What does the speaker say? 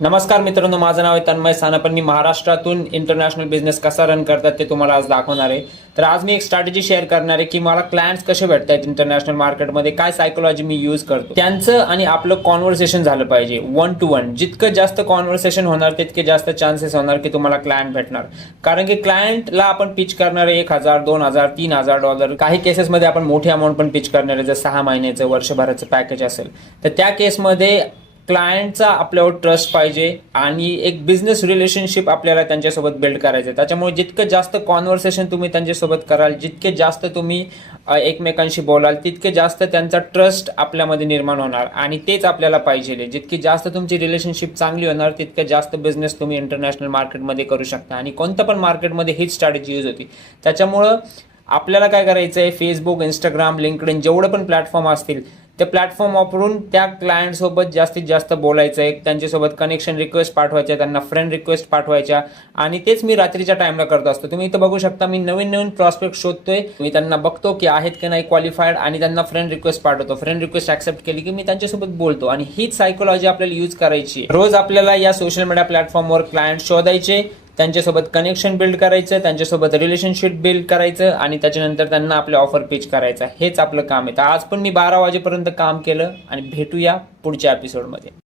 नमस्कार मित्रांनो, माझं नाव आहे तन्मय सानप. मी महाराष्ट्रातून इंटरनॅशनल बिझनेस कसा रन करतात ते तुम्हाला आज दाखवणार आहे. तर आज मी एक स्ट्रॅटेजी शेअर करणार आहे की मला क्लायंट्स कसे भेटतात इंटरनॅशनल मार्केटमध्ये, काय सायकोलॉजी मी यूज करतो, त्यांचं आणि आपलं कॉन्व्हर्सेशन झालं पाहिजे 1 to 1. जितकं जास्त कॉन्व्हर्सेशन होणार तितके जास्त चान्सेस होणार की तुम्हाला क्लायंट भेटणार. कारण की क्लायंटला आपण पिच करणार आहे $1,000, $2,000, $3,000. काही केसेसमध्ये आपण मोठी अमाऊंट पण पिच करणार आहे, जर 6 महिन्याचं वर्षभराचं पॅकेज असेल तर त्या केसमध्ये क्लायंटचा आपल्यावर ट्रस्ट पाहिजे आणि एक बिझनेस रिलेशनशिप आपल्याला त्यांच्यासोबत बिल्ड करायचं आहे. त्याच्यामुळे जितकं जास्त कॉन्व्हर्सेशन तुम्ही त्यांच्यासोबत कराल, जितके जास्त तुम्ही एकमेकांशी बोलाल, तितके जास्त त्यांचा ट्रस्ट आपल्यामध्ये निर्माण होणार आणि तेच आपल्याला पाहिजे. जितकी जास्त तुमची रिलेशनशिप चांगली होणार तितके जास्त बिझनेस तुम्ही इंटरनॅशनल मार्केटमध्ये करू शकता. आणि कोणतं पण मार्केटमध्ये हीच स्ट्रॅटेजी यूज होती. त्याच्यामुळं आपल्याला काय करायचं आहे, फेसबुक, इंस्टाग्राम, लिंक्डइन जेवढे पण प्लॅटफॉर्म असतील ते प्लॅटफॉर्म वापरून त्या क्लायंटसोबत जास्तीत जास्त बोलायचं आहे, त्यांच्यासोबत कनेक्शन रिक्वेस्ट पाठवायच्या, त्यांना फ्रेंड रिक्वेस्ट पाठवायच्या. आणि तेच मी रात्रीच्या टाइमला करत असतो. तुम्ही इथं बघू शकता, मी नवीन नवीन प्रॉस्पेक्ट शोधतोय, मी त्यांना बघतो की आहेत की नाही क्वालिफाईड आणि त्यांना फ्रेंड रिक्वेस्ट पाठवतो. फ्रेंड रिक्वेस्ट ऍक्सेप्ट केली की मी त्यांच्यासोबत बोलतो. आणि हीच सायकोलॉजी आपल्याला यूज करायची. रोज आपल्याला या सोशल मीडिया प्लॅटफॉर्मवर क्लायंट शोधायचे, त्यांच्यासोबत कनेक्शन बिल्ड करायचं, त्यांच्यासोबत रिलेशनशिप बिल्ड करायचं आणि त्याच्यानंतर त्यांना आपले ऑफर पिच करायचं. हेच आपलं काम आहे. तर आज पण मी 12 वाजेपर्यंत काम केलं आणि भेटूया पुढच्या एपिसोडमध्ये.